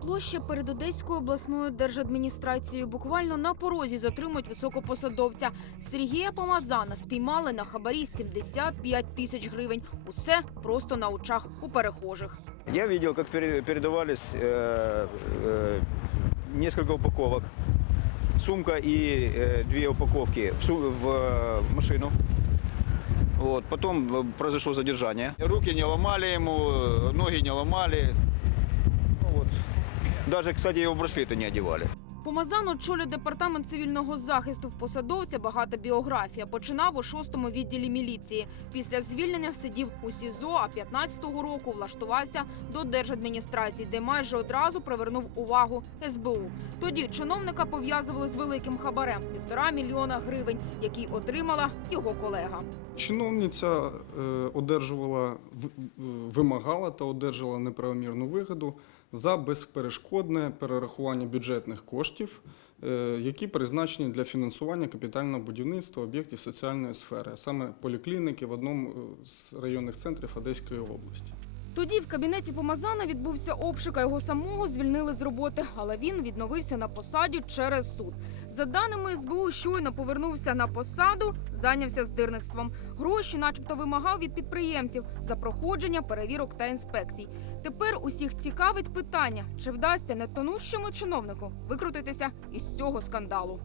Площа перед Одеською обласною держадміністрацією буквально на порозі затримують високопосадовця. Сергія Помазана спіймали на хабарі 75 тисяч гривень. Усе просто на очах у перехожих. Я видел, как пере- передавались э, э, несколько упаковок, сумка и э, две упаковки в, су- в э, машину. Вот. Потом э, произошло задержание. Руки не ломали ему, э, ноги не ломали. Ну, вот. Даже, кстати, его браслеты не одевали. Помазан очолює департамент цивільного захисту в посадовця. Багата біографія. Починав у шостому відділі міліції. Після звільнення сидів у СІЗО, а 15-го року влаштувався до держадміністрації, де майже одразу привернув увагу СБУ. Тоді чиновника пов'язували з великим хабарем півтора мільйона гривень, який отримала його колега. Чиновниця е, одержувала, вимагала та одержала неправомірну вигоду за безперешкодне перерахування бюджетних коштів, е, які призначені для фінансування капітального будівництва об'єктів соціальної сфери, саме поліклініки в одному е, з районних центрів Одеської області. Тоді в кабінеті Помазана відбувся обшук, а його самого звільнили з роботи, але він відновився на посаді через суд. За даними СБУ, щойно повернувся на посаду, зайнявся здирництвом. Гроші, начебто, вимагав від підприємців за проходження перевірок та інспекцій. Тепер усіх цікавить питання, чи вдасться нетонущому чиновнику викрутитися із цього скандалу.